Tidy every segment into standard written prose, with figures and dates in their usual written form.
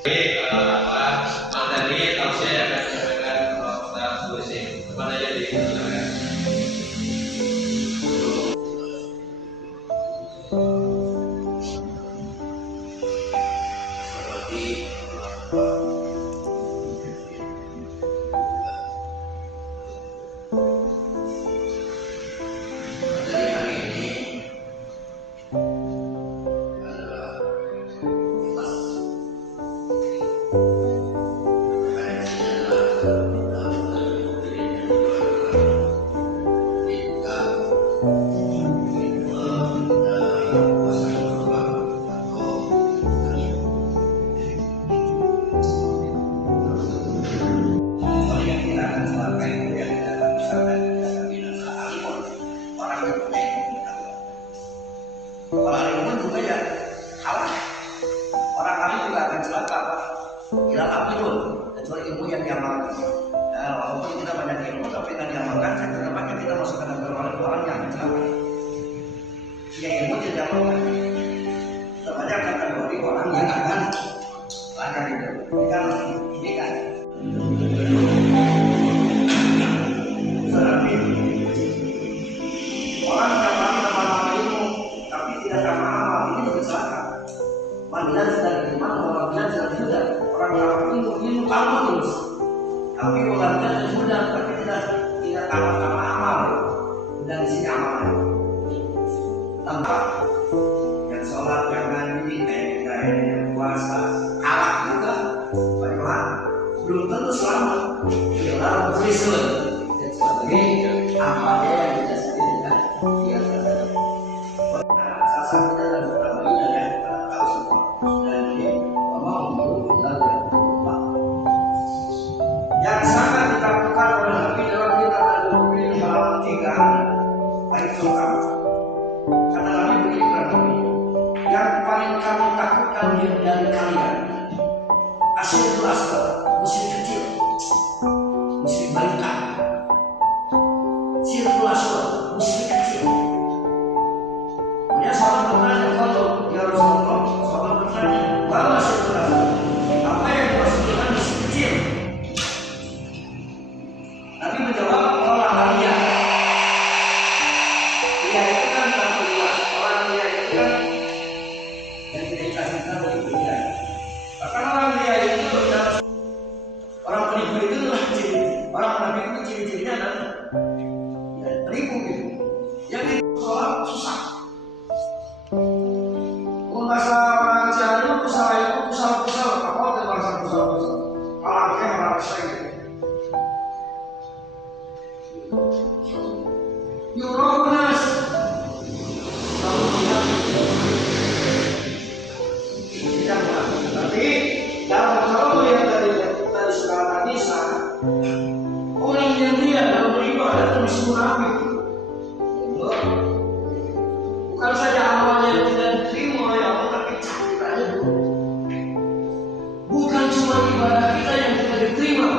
Materi tausiah akan disampaikan Ustaz Husin. Kepada jadi silakan. Walaupun kita banyak ilmu tapi tidak diamalkan, saya terdapat kita masuk ke dalam orang yang celaka. Jika ilmu tidak diamalkan, kita banyak kategori orang yang akan celaka itu. Ini kan. Tetapi orang yang nama-nama ilmu tapi tidak amal ini juga celaka. Mandilan sedang beriman, orang bilang sedang sudah. Orang yang ilmu kamu terus. Tapi orangnya sudah tapi tidak sama amal dan isi amal tempat yang sholat yang ngaji yang puasa kalah juga bagaimana belum tentu selamat dalam Kristen dan sebagainya apa yang kita sendirikan biasa salah satunya adalah beberapa ini yang kita tahu semua dan ini ngomong kita yang sangat ditakukan oleh Nabi dalam kitab Al-Mu'min halaman 3 ayat 1. Kata Nabi begini kepada Nabi, yang paling kamu takutkan dari kalian asyirul asghar, musyrik kecil, musyrik balita, asyirul asghar, musyrik kecil. Kemudian sahabat bertanya kepada ya Rasulullah, sahabat bertanya, bahwa asyirul asghar, apa yang dimaksudkan musyrik kecil? Nabi menjawab orang Maria. Dia itu kan satu luas. Orang Maria itu kan yang tidak dikasihkan dari dunia. Bahkan orang Maria itu orang penipu itu adalah ciri. Orang Nabi itu ciri-cirinya adalah ya, penipu gitu. Yang itu sholat susah. Masalah jalan usaha itu usaha apa itu bahasa usaha. Kalau kayak orang saya Yuronas tapi dalam kalau yang tadi surat An-Nisa orang yang lihat dalam beribadah itu munafik bukan saja amalnya tidak diterima oleh Allah tapi caranya bukan cuma ibadah kita yang tidak diterima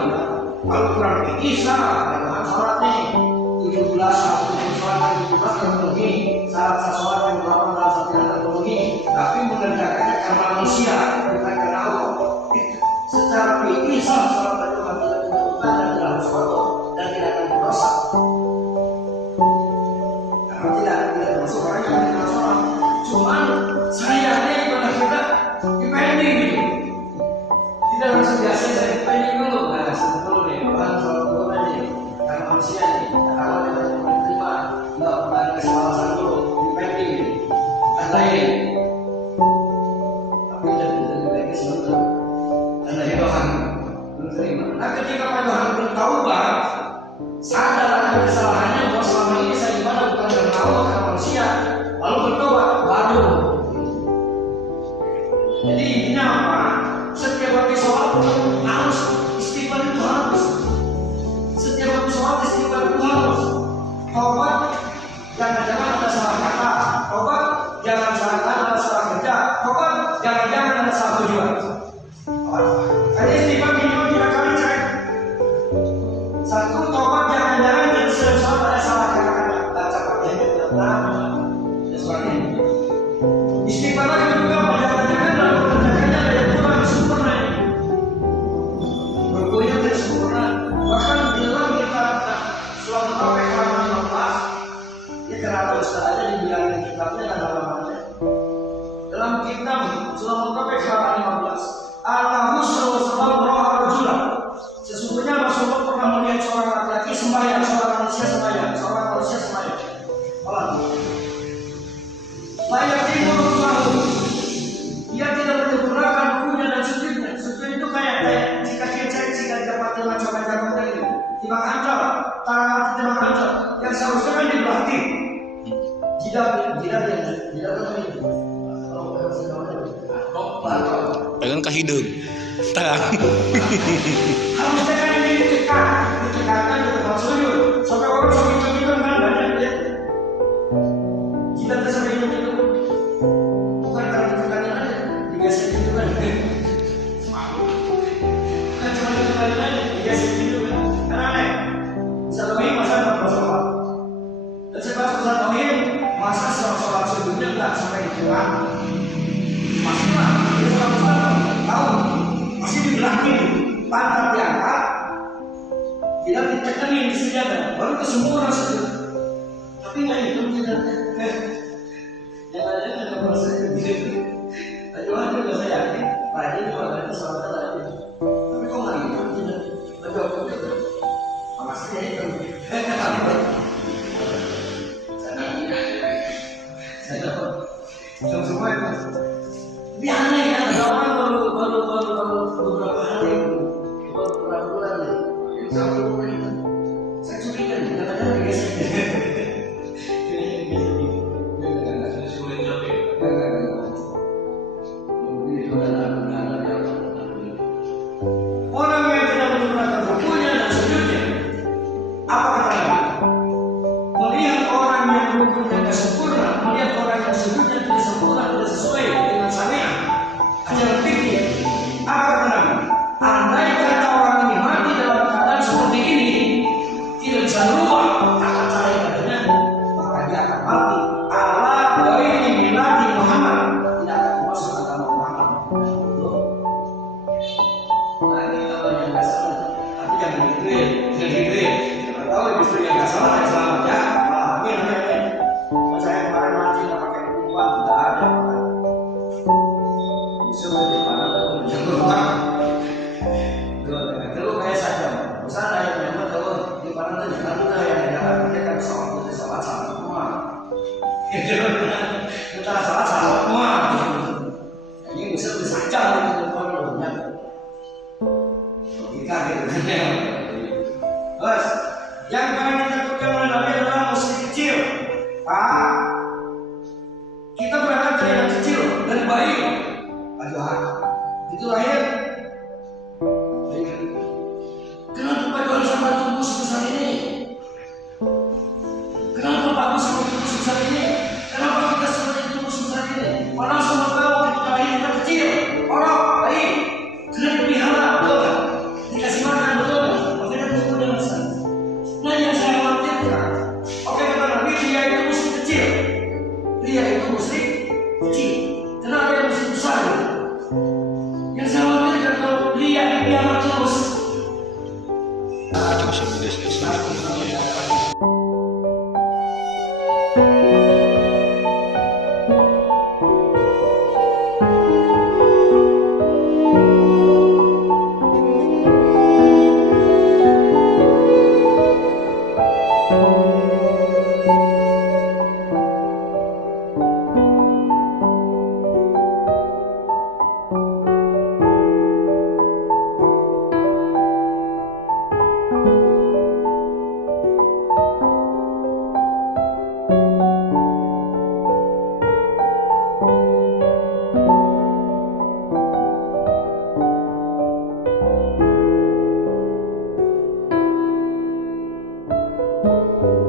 Al-Quran Isa dengan sholat nih 17 terpenuhi syarat sholat yang berlaku dalam satu yang terpenuhi tapi mengerjakannya karena manusia bukan karena Allah secara fikih sholat itu tidak dilakukan dan tidak harus kotor dan tidak akan berdosa karena tidak termasuk orang yang tidak sholat cuman sayangnya ibadah kita dipending gitu tidak harus biasa saya dipending dulu nah sebetulnya orang sholat dulu aja karena manusia nih kalau kita menerima nggak pernah kesalahan dulu dipending kan lain tapi jadi lagi sebentar dan dari Tuhan belum terima nah ketika Pak Tuhan bertaubat sadar akan kesalahannya bahwa selama ini saya ibadah bukan karena Allah karena manusia lalu bertobat baru jadi intinya apa setiap waktu sholat harus istighfar itu harus setiap waktu sholat istighfar itu harus tobat jangan-jangan ada salah kata tobat jangan-jangan ada salah kerja tobat jangan-jangan ada salah tujuan jadi istighfar minimal 3 kali cek satu tobat jangan-jangan dan sholat ada salah kata baca pakai benar dan sebagainya istighfar lagi juga jangan-jangan dalam kerjaannya ada yang kurang sempurna pengen ke hidung terang. Harusnya kan ini ditekankan di tempat sujud sampai orang sampai hitung kan banyak ya. Kita tuh sampai hitung bukan karena ditekanin aja, digasih gitu kan. Bukan cuma ditekanin aja, digasih gitu kan. Karena aneh. Bisa tauhid masa nggak sholat. Dan sebab susah tauhid masa sholat sujudnya nggak sampai ditekan. Masih mah, itu sholat tahu masih digerakin, pantat diangkat, tidak ditekenin di sejadah, baru kesembuhan sujud. Tapi nggak hitung tidak. Yang ada nggak merasa gitu. Tuhan juga saya yakin, rajin kalau itu sholat rajin. Tapi kok nggak hitung tidak? Betul betul. Makasih itu. Saya dapat. Semua itu. Tapi aneh ya, ada orang baru beberapa hari, beberapa bulan nih, itu sampai rumah itu, saya curiga nih, kadang-kadang digesek. Sulit jawab ya. Orang yang tidak menggunakan rukunya dan sujudnya, apa katanya? Melihat orang yang rukunya tidak sempurna, melihat orang yang sujudnya tidak sempurna, tidak sesuai dengan syariat ajaran fikih. Apa katanya? Andai kata orang ini mati dalam keadaan seperti ini, tidak bisa berubah tata cara ibadahnya, maka dia akan mati ala ghairi millati Muhammad, tidak akan masuk agama Muhammad. Nah ini kalau yang nggak salah, tapi jangan digituin, jangan digituin. Siapa tahu justru yang nggak salah yang selamat ya. Malah amin amin. Saya kemarin mati nggak pakai uang, nggak ada makan. Semua di mana tuh yang beruang. Kalau kayak saja, besar ayat yang betul di mana tuh jangan lupa yang ada kita kan sholat itu sholat salah semua. Kita sholat salah semua. Ini bisa saja itu kalau banyak. Logika gitu kan ya. Terus yang paling ditakutkan oleh Nabi adalah musuh kecil. Pak, kita berangkat dari yang kecil, dari bayi. Aduh, itu lahir. Kenapa Pak Johan sampai tumbuh sebesar ini? Kenapa Pak Gus sampai tumbuh sebesar ini? Kenapa kita sampai tumbuh sebesar ini? Padahal semua tahu kita lahir kita kecil, orang bayi, kena dipelihara, betul kan? Dikasih makan, betul kan? Makanya tumbuh dengan besar. Nah yang saya khawatirkan, oke kata Nabi dia itu mesti kecil, dia itu mesti kecil. Kenapa dia mesti besar? Yang saya khawatirkan kalau dia dibiarkan terus. Thank you.